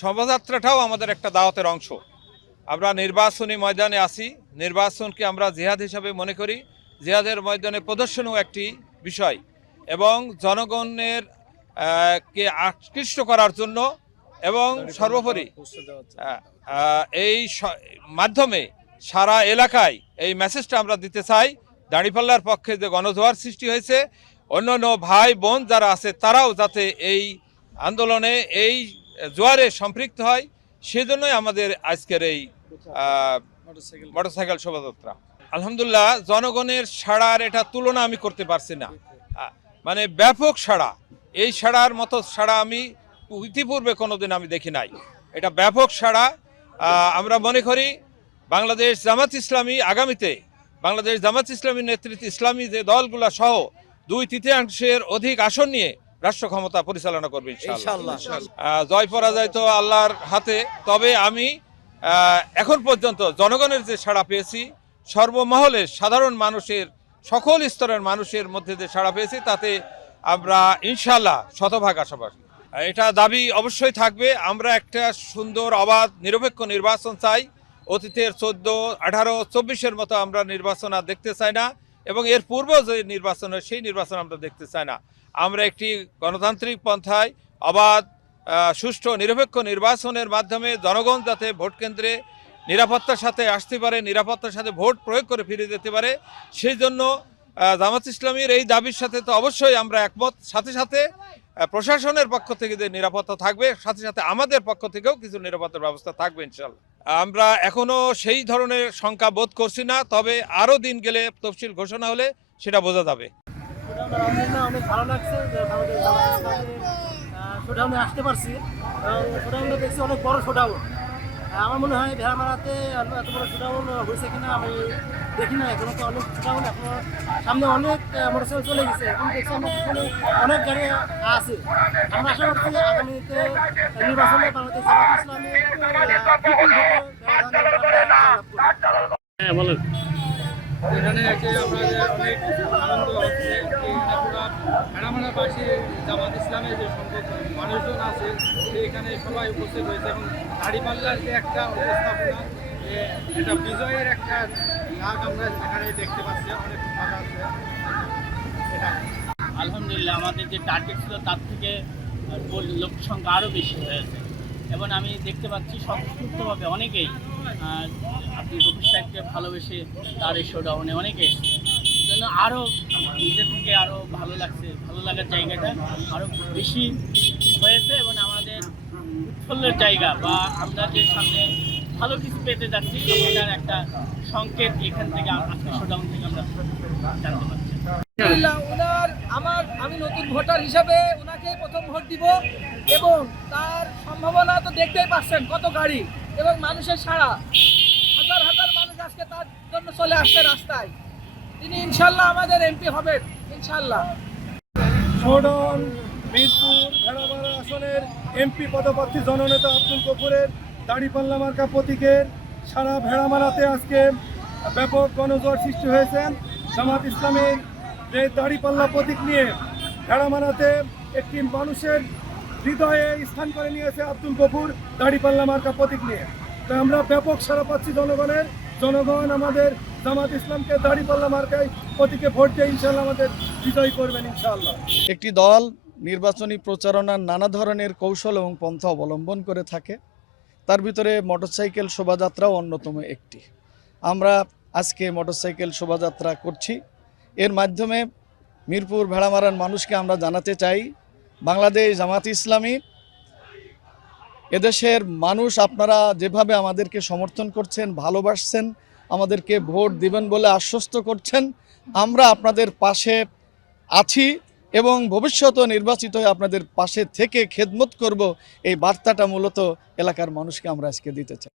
শোভাযাত্রাটাও আমাদের একটা দাওয়াতের অংশ। আমরা নির্বাচনী ময়দানে আছি, নির্বাচনকে আমরা জিহাদ হিসাবে মনে করি। জিহাদের ময়দানে প্রদর্শনও একটি বিষয় এবং জনগণের কে আকৃষ্ট করার জন্য এবং সর্বোপরি এই মাধ্যমে সারা এলাকায় এই মেসেজটা আমরা দিতে চাই। দাঁড়িপাল্লার পক্ষে যে গণজোয়ার সৃষ্টি হয়েছে, অন্যান্য ভাই বোন যারা আছে তারাও যাতে এই আন্দোলনে এই জোয়ারে সম্পৃক্ত হয়, সেজন্যই আমাদের আজকের এই মোটরসাইকেল শোভাযাত্রা। আলহামদুলিল্লাহ, জনগণের সাড়ার এটা তুলনা আমি করতে পারছি না। মানে ব্যাপক সাড়া, এই সাড়ার মতো সাড়া আমি ইতিপূর্বে কোনোদিন আমি দেখি নাই। এটা ব্যাপক সাড়া। আমরা মনে করি বাংলাদেশ জামাত ইসলামী আগামীতে বাংলাদেশ জামাত ইসলামীর নেতৃত্বে ইসলামী যে দলগুলা সহ 2/3 অধিক আসন নিয়ে রাষ্ট্র ক্ষমতা পরিচালনা করবে ইনশাআল্লাহ। জয় পরাজয় তো আল্লাহর হাতে। তবে আমি এখন পর্যন্ত জনগণের যে সাড়া পেয়েছি, সর্বমহলের সাধারণ মানুষের, সকল স্তরের মানুষের মধ্যে যে সাড়া পেয়েছি, তাতে আমরা ইনশাআল্লাহ শতভাগ আশাবাদী। এটা দাবি অবশ্যই থাকবে। আমরা একটা সুন্দর, অবাধ, নিরপেক্ষ নির্বাচন চাই। অতীতের 14, 18, 24-এর মতো আমরা নির্বাচন আর দেখতে চাই না, এবং এর পূর্ব যে নির্বাচন হয় সেই নির্বাচন আমরা দেখতে চাই না। আমরা একটি গণতান্ত্রিক পন্থায় অবাধ, সুষ্ঠু, নিরপেক্ষ নির্বাচনের মাধ্যমে জনগণ যাতে ভোট কেন্দ্রে নিরাপত্তার সাথে আসতে পারে, নিরাপত্তার সাথে ভোট প্রয়োগ করে ফিরে যেতে পারে, সেই জন্য জামাত ইসলামীর এই দাবির সাথে তো অবশ্যই আমরা একমত। সাথে সাথে প্রশাসনের পক্ষ থেকে যে নিরাপত্তা থাকবে, সাথে সাথে আমাদের পক্ষ থেকেও কিছু নিরাপত্তার ব্যবস্থা থাকবে ইনশাআল্লাহ। আমরা এখনো সেই ধরনের শঙ্কা বোধ করছি না, তবে আরও দিন গেলে তফসিল ঘোষণা হলে সেটা বোঝা যাবে। অনেক ভালো লাগছে যে আমাদের শোডাউনে আসতে পারছি। শোডাউনটা দেখছি অনেক বড় শোডাউন। আমার মনে হয় ভেড়ামারাতে এত বড় শোডাউন হয়েছে কিনা আমি দেখি না। এখনো তো অনেক শোডাউন, এখনো সামনে অনেক মোটরসাইকেল চলে গেছে। এখন দেখছি আমরা পিছনে অনেক গাড়ি আছে। আমরা আশা করছি আগামীতে নির্বাচনে বাংলাদেশ জামাত ইসলামী এখানে এসে আমাদের অনেক আনন্দ হচ্ছে। ভেড়ামারাবাসী জামাত ইসলামের যে সংখ্যক মানুষজন আছে এখানে সবাই উপস্থিত হয়েছে, এবং দাঁড়িপাল্লার যে একটা উপস্থাপনা, এটা বিজয়ের একটা রাগ আমরা এখানে দেখতে পাচ্ছি। অনেক ভালো আছে এটা। আলহামদুলিল্লাহ, আমাদের যে টার্গেট ছিল তার থেকে লোক সংখ্যা আরও বেশি হয়েছে, এবং আমি দেখতে পাচ্ছি স্বতঃস্ফূর্তভাবে অনেকেই আপনি রফিক সাহেবকে ভালোবেসে তার এই শোডাউনে অনেকে এসেছে। জন্য আরও নিজের থেকে আরও ভালো লাগছে, ভালো লাগার জায়গাটা আরও বেশি হয়েছে, এবং আমাদের উৎফুল্লের জায়গা বা আমরা যে সামনে ভালো কিছু পেতে যাচ্ছি সেটার একটা সংকেত এখান থেকে আজকে শোডাউন থেকে আমরা জানতে পারছি। আমি নতুন ভোটার হিসাবে ওনাকে প্রথম ভোট দিব, এবং তার সম্ভাবনা তো দেখতেই পাচ্ছেন কত গাড়ি এবং মানুষের সাড়া। হাজার হাজার মানুষ আজকে তার জন্য চলে আসছে রাস্তায়। তিনি ইনশাল্লাহ আমাদের এমপি হবেন ইনশাল্লাহ। শোডাউন মিরপুর ভেড়ামারা আসনের এমপি পদপ্রার্থী জননেতা আব্দুল গফুরের দাঁড়িপাল্লা মার্কা প্রতীকের সারা ভেড়ামারাতে আজকে ব্যাপক গণজোয়ার সৃষ্টি হয়েছে। জামাত ইসলামের যে দাঁড়িপাল্লা প্রতীক নিয়ে ভেড়ামারাতে একটি মানুষের হৃদয়ে স্থান করে নিয়েছে আব্দুল গফুর দাঁড়িপাল্লা মার্কা প্রতীক নিয়ে। তো আমরা ব্যাপক সাড়া পাচ্ছি জনগণের। জনগণ আমাদের জামাত ইসলামকে দাঁড়িপাল্লা মার্কায় প্রতীকে ভোট দিয়ে ইনশাআল্লাহ আমাদের বিজয়ী করবেন ইনশাআল্লাহ। একটি দল নির্বাচনী প্রচারণার নানা ধরনের কৌশল এবং পন্থা অবলম্বন করে থাকে, তার ভিতরে মোটরসাইকেল শোভাযাত্রাও অন্যতম একটি। আমরা আজকে মোটরসাইকেল শোভাযাত্রা করছি। এর মাধ্যমে মিরপুর ভেড়ামারার মানুষকে আমরা জানাতে চাই, বাংলাদেশ জামাত ইসলামী, এদেশের মানুষ আপনারা যেভাবে আমাদেরকে সমর্থন করছেন, ভালোবাসছেন, আমাদেরকে ভোট দিবেন বলে আশ্বস্ত করছেন, আমরা আপনাদের পাশে আছি এবং ভবিষ্যতে নির্বাচিত হয়ে আপনাদের পাশে থেকে খেদমত করব। এই বার্তাটা মূলত এলাকার মানুষকে আমরা আজকে দিতে চাই।